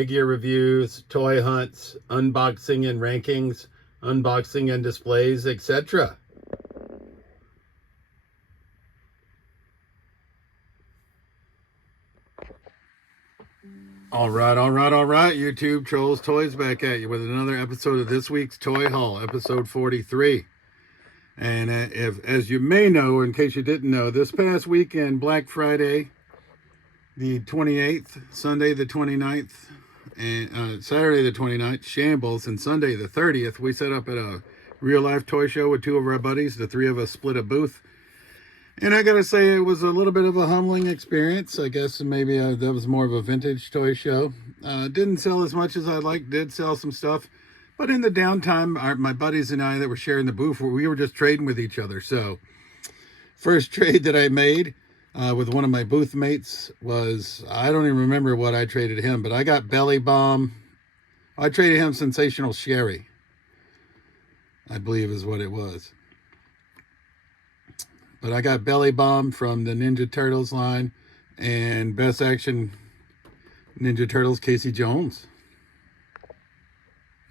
figure reviews, toy hunts, unboxing and rankings, unboxing and displays, etc. All right, YouTube Trolls Toys back at you with another episode of this week's Toy Haul, episode 43. And as you may know, in case you didn't know, this past weekend, Black Friday, the 28th, Sunday the 29th, and Saturday the 29th, Shambles, and Sunday the 30th, we set up at a real-life toy show with two of our buddies. The three of us split a booth. And I gotta say, it was a little bit of a humbling experience. I guess maybe that was more of a vintage toy show. Didn't sell as much as I liked, did sell some stuff. But in the downtime, my buddies and I that were sharing the booth, we were just trading with each other. So, first trade that I made with one of my booth mates was, I don't even remember what I traded him, but I got Belly Bomb. I traded him Sensational Sherry, I believe is what it was. But I got Belly Bomb from the Ninja Turtles line and Best Action Ninja Turtles Casey Jones.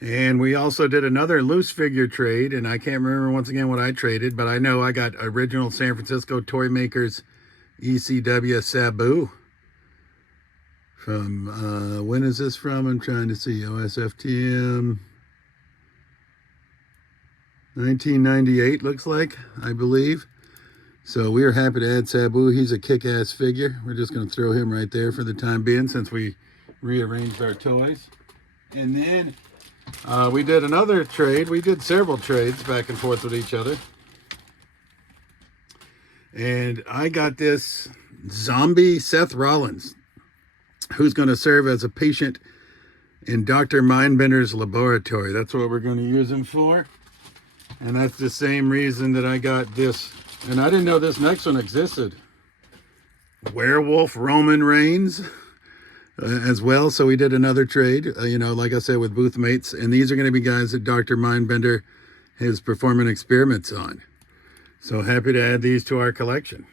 And we also did another loose figure trade, and I can't remember once again what I traded, but I know I got original San Francisco Toy Makers ECW Sabu. From, when is this from? I'm trying to see. OSFTM 1998 looks like, I believe. So we are happy to add Sabu. He's a kick-ass figure. We're just going to throw him right there for the time being since we rearranged our toys. And then we did another trade. We did several trades back and forth with each other. And I got this zombie Seth Rollins, who's going to serve as a patient in Dr. Mindbender's laboratory. That's what we're going to use him for. And that's the same reason that I got this. And I didn't know this next one existed. Werewolf Roman Reigns as well. So we did another trade, like I said, with booth mates. And these are going to be guys that Dr. Mindbender is performing experiments on. So happy to add these to our collection.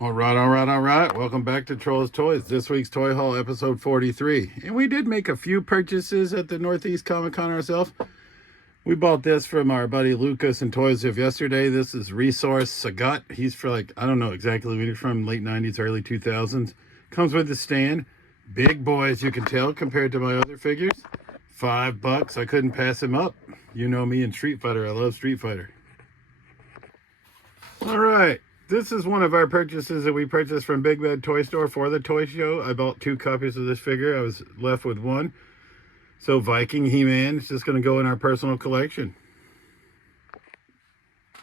All right. Welcome back to Trolls Toys. This week's Toy Haul, episode 43. And we did make a few purchases at the Northeast ComicCon ourselves. We bought this from our buddy Lucas and Toys of Yesterday. This is Resource Sagat. He's for I don't know exactly when he's from, late 90s, early 2000s. Comes with the stand. Big boy, as you can tell, compared to my other figures. $5. I couldn't pass him up. You know me and Street Fighter. I love Street Fighter. All right. This is one of our purchases that we purchased from Big Bad Toy Store for the toy show. I bought 2 copies of this figure. I was left with one. So Viking He-Man is just going to go in our personal collection.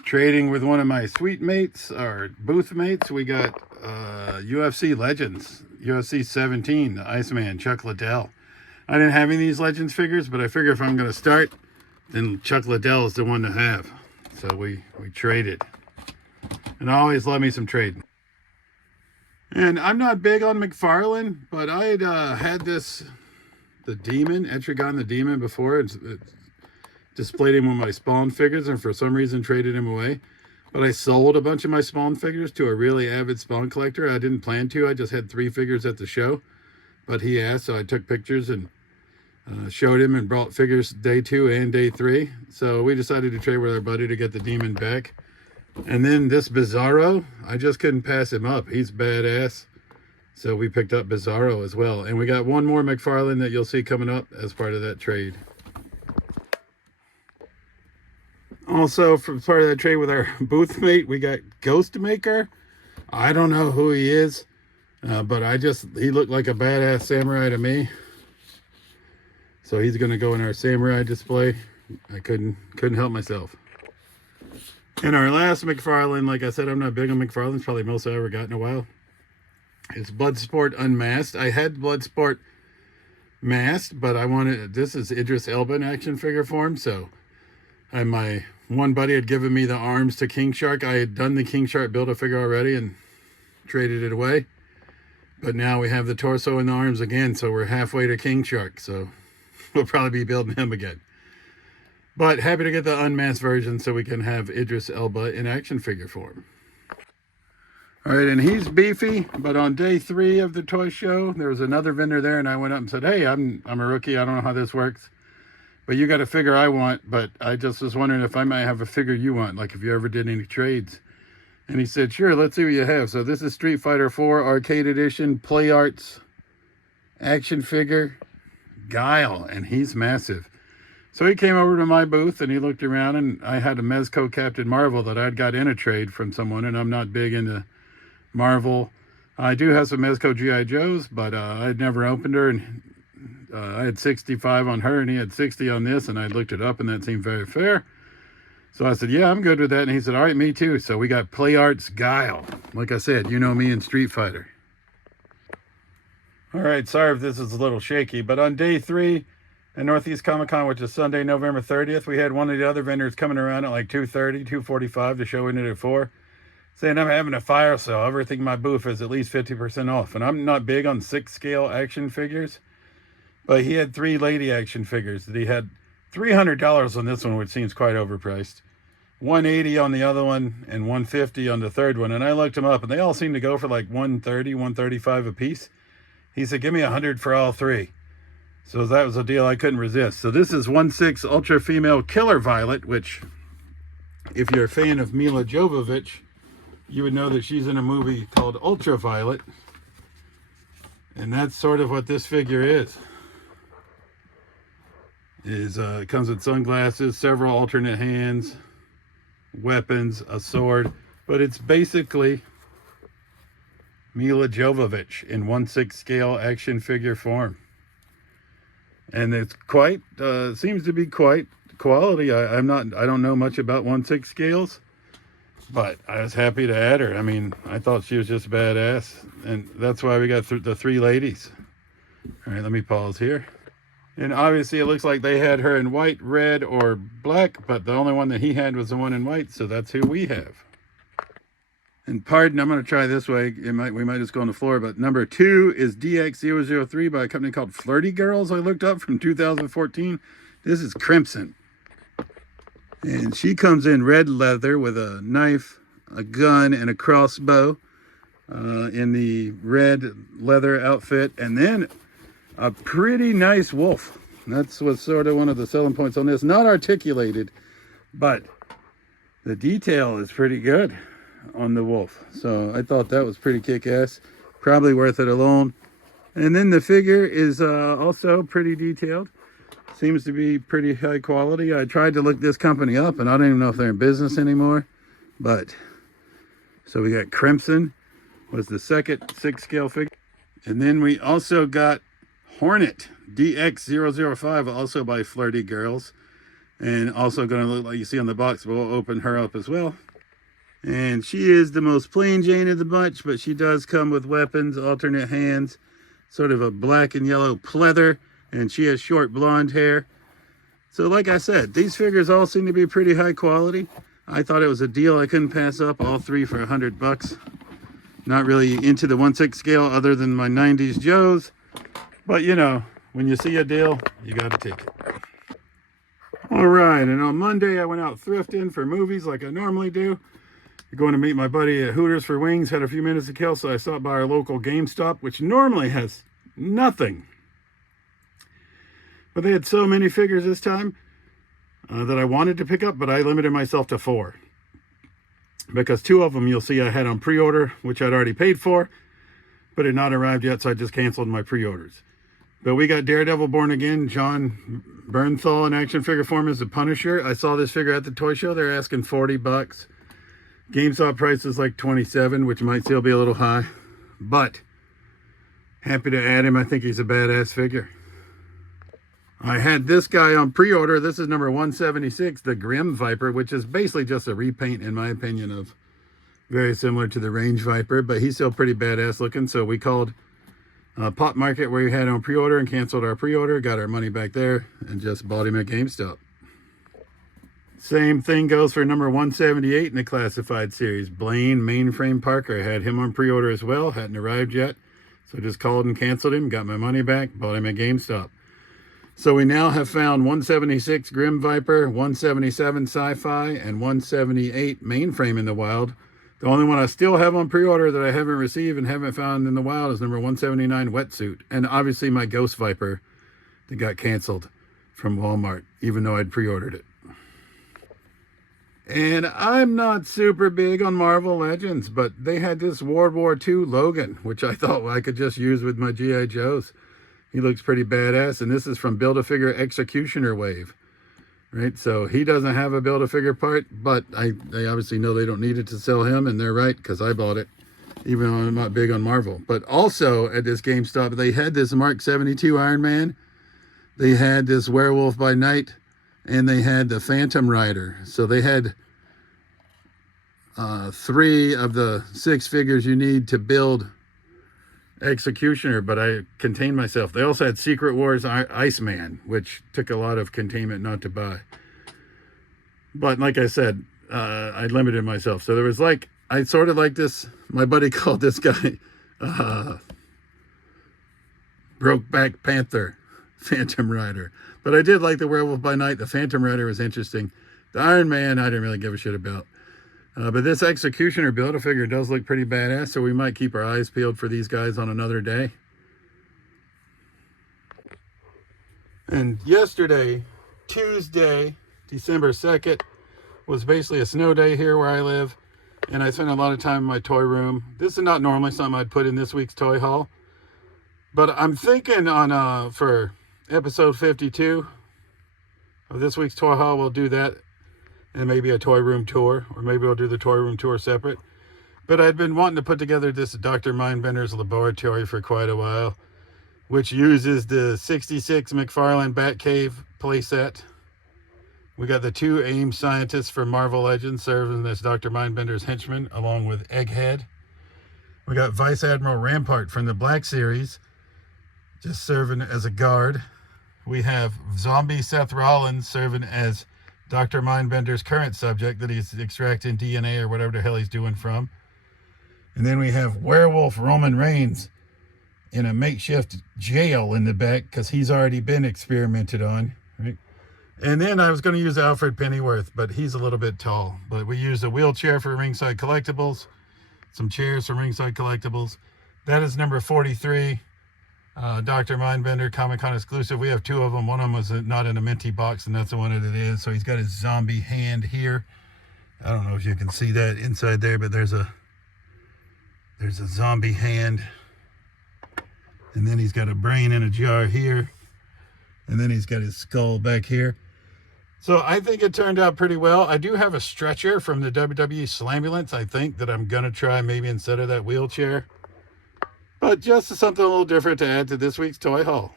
Trading with one of my sweet mates, our booth mates, we got UFC Legends, UFC 17, the Iceman, Chuck Liddell. I didn't have any of these Legends figures, but I figure if I'm going to start, then Chuck Liddell is the one to have. So we traded. And I always love me some trading. And I'm not big on McFarlane, but I had this... the Demon, Etrigan the Demon, before. It displayed him with my Spawn figures and for some reason traded him away. But I sold a bunch of my Spawn figures to a really avid Spawn collector. I didn't plan to. I just had 3 figures at the show. But he asked, so I took pictures and showed him and brought figures day 2 and day 3. So we decided to trade with our buddy to get the Demon back. And then this Bizarro, I just couldn't pass him up. He's badass. So we picked up Bizarro as well. And we got one more McFarlane that you'll see coming up as part of that trade. Also, for part of that trade with our booth mate, we got Ghost Maker. I don't know who he is, but he looked like a badass samurai to me. So he's going to go in our samurai display. I couldn't help myself. And our last McFarlane, like I said, I'm not big on McFarlane's, probably most I've ever got in a while. It's Bloodsport Unmasked. I had Bloodsport masked, but this is Idris Elba in action figure form. So my one buddy had given me the arms to King Shark. I had done the King Shark Build-A-Figure already and traded it away. But now we have the torso and the arms again, so we're halfway to King Shark. So we'll probably be building him again. But happy to get the unmasked version so we can have Idris Elba in action figure form. All right, and he's beefy, but on day 3 of the toy show, there was another vendor there, and I went up and said, hey, I'm a rookie. I don't know how this works, but you got a figure I want, but I just was wondering if I might have a figure you want, like if you ever did any trades. And he said, sure, let's see what you have. So this is Street Fighter 4 Arcade Edition Play Arts action figure, Guile, and he's massive. So he came over to my booth and he looked around, and I had a Mezco Captain Marvel that I'd got in a trade from someone, and I'm not big into Marvel. I do have some Mezco G.I. Joes, but I'd never opened her, and I had 65 on her and he had 60 on this, and I looked it up and that seemed very fair. So I said, yeah, I'm good with that. And he said, all right, me too. So we got Play Arts Guile. Like I said, you know me in Street Fighter. All right, sorry if this is a little shaky, but on day 3 at Northeast Comic-Con, which is Sunday, November 30th, we had one of the other vendors coming around at like 2:30, 2:45 to show in it at 4, saying I'm having a fire sale. Everything in my booth is at least 50% off. And I'm not big on 6-scale action figures, but he had 3 lady action figures that he had $300 on this one, which seems quite overpriced. $180 on the other one and $150 on the third one. And I looked them up and they all seem to go for like $130, $135 a piece. He said, give me $100 for all 3. So that was a deal I couldn't resist. So this is 1/6 Ultra Female Killer Violet, which if you're a fan of Mila Jovovich, you would know that she's in a movie called Ultraviolet. And that's sort of what this figure is. It comes with sunglasses, several alternate hands, weapons, a sword, but it's basically Mila Jovovich in 1/6 scale action figure form. And it's quite, seems to be quite quality. I don't know much about 1/6 scales, but I was happy to add her. I mean, I thought she was just badass, and that's why we got the 3 ladies. All right, let me pause here. And obviously it looks like they had her in white, red, or black, but the only one that he had was the one in white, so that's who we have. And pardon, I'm going to try this way. We might just go on the floor, but number 2 is DX003 by a company called Flirty Girls, I looked up, from 2014. This is Crimson. And she comes in red leather with a knife, a gun, and a crossbow in the red leather outfit. And then a pretty nice wolf. That's what's sort of one of the selling points on this. Not articulated, but the detail is pretty good on the wolf. So I thought that was pretty kick-ass. Probably worth it alone. And then the figure is also pretty detailed. Seems to be pretty high quality. I tried to look this company up, and I don't even know if they're in business anymore. But, so we got Crimson, was the second 6-scale figure. And then we also got Hornet DX005, also by Flirty Girls, and also going to look like you see on the box, but we'll open her up as well. And she is the most plain Jane of the bunch, but she does come with weapons, alternate hands, sort of a black and yellow pleather, and she has short blonde hair. So like I said, these figures all seem to be pretty high quality. I thought it was a deal I couldn't pass up, all 3 for $100. Not really into the 1/6 scale other than my 90s Joes. But, you know, when you see a deal, you got to take it. All right, and on Monday, I went out thrifting for movies like I normally do. Going to meet my buddy at Hooters for wings. Had a few minutes to kill, so I stopped by our local GameStop, which normally has nothing. But they had so many figures this time that I wanted to pick up, but I limited myself to 4. Because 2 of them you'll see I had on pre-order, which I'd already paid for, but had not arrived yet, so I just canceled my pre-orders. But we got Daredevil Born Again, John Bernthal in action figure form as the Punisher. I saw this figure at the toy show. They're asking $40. GameStop price is like $27, which might still be a little high. But happy to add him. I think he's a badass figure. I had this guy on pre-order. This is number 176, the Grim Viper, which is basically just a repaint, in my opinion, of very similar to the Range Viper, but he's still pretty badass looking. So we called Pop Market where we had on pre-order and canceled our pre-order, got our money back there, and just bought him at GameStop. Same thing goes for number 178 in the classified series, Blaine Mainframe Parker. I had him on pre-order as well, hadn't arrived yet, so just called and canceled him, got my money back, bought him at GameStop. So we now have found 176 Grim Viper, 177 Sci-Fi, and 178 Mainframe in the wild. The only one I still have on pre-order that I haven't received and haven't found in the wild is number 179 Wetsuit. And obviously my Ghost Viper that got canceled from Walmart, even though I'd pre-ordered it. And I'm not super big on Marvel Legends, but they had this World War II Logan, which I thought I could just use with my G.I. Joes. He looks pretty badass, and this is from Build-A-Figure Executioner Wave. Right, so he doesn't have a Build-A-Figure part, but they obviously know they don't need it to sell him, and they're right, because I bought it, even though I'm not big on Marvel. But also, at this GameStop, they had this Mark 72 Iron Man, they had this Werewolf by Night, and they had the Phantom Rider. So they had 3 of the 6 figures you need to build Executioner, but I contained myself. They also had Secret Wars Iceman, which took a lot of containment not to buy. But like I said, I limited myself. So there was like, I sort of like this, my buddy called this guy Brokeback Panther, Phantom Rider. But I did like the Werewolf by Night. The Phantom Rider was interesting. The Iron Man, I didn't really give a shit about. But this Executioner Build-A-Figure does look pretty badass, so we might keep our eyes peeled for these guys on another day. And yesterday, Tuesday, December 2nd, was basically a snow day here where I live, and I spent a lot of time in my toy room. This is not normally something I'd put in this week's toy haul, but I'm thinking on for episode 52 of this week's toy haul, we'll do that. And maybe a toy room tour, or maybe we'll do the toy room tour separate. But I'd been wanting to put together this Dr. Mindbender's Laboratory for quite a while, which uses the 66 McFarlane Batcave playset. We got the 2 AIM scientists from Marvel Legends serving as Dr. Mindbender's henchmen, along with Egghead. We got Vice Admiral Rampart from the Black Series, just serving as a guard. We have Zombie Seth Rollins serving as Dr. Mindbender's current subject that he's extracting DNA or whatever the hell he's doing from. And then we have Werewolf Roman Reigns in a makeshift jail in the back because he's already been experimented on. Right? And then I was going to use Alfred Pennyworth, but he's a little bit tall. But we used a wheelchair for Ringside Collectibles, some chairs from Ringside Collectibles. That is number 43. Dr. Mindbender, ComicCon exclusive. We have 2 of them. One of them was not in a minty box, and that's the one that it is. So he's got his zombie hand here. I don't know if you can see that inside there, but there's a zombie hand. And then he's got a brain in a jar here. And then he's got his skull back here. So I think it turned out pretty well. I do have a stretcher from the WWE Slambulance, I think, that I'm going to try maybe instead of that wheelchair. But just something a little different to add to this week's toy haul.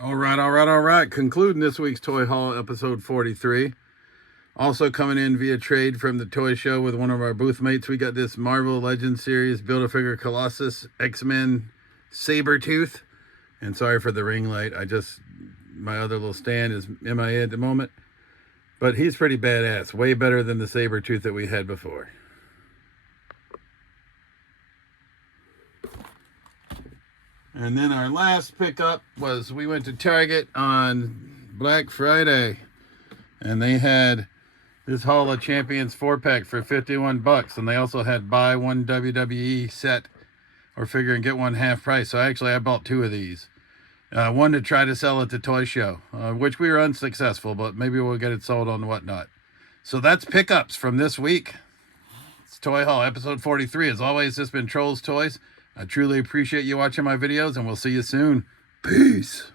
All right. Concluding this week's toy haul, episode 43. Also coming in via trade from the toy show with one of our booth mates. We got this Marvel Legends series Build-A-Figure Colossus X-Men Sabretooth. And sorry for the ring light. My other little stand is MIA at the moment. But he's pretty badass. Way better than the Sabretooth that we had before. And then our last pickup was we went to Target on Black Friday. And they had this Hall of Champions 4-pack for $51. And they also had buy one WWE set or figure and get one half price. So actually I bought 2 of these. One to try to sell at the toy show, which we were unsuccessful, but maybe we'll get it sold on Whatnot. So that's pickups from this week. It's Toy Haul, episode 43. As always, this has been Trolls Toys. I truly appreciate you watching my videos, and we'll see you soon. Peace.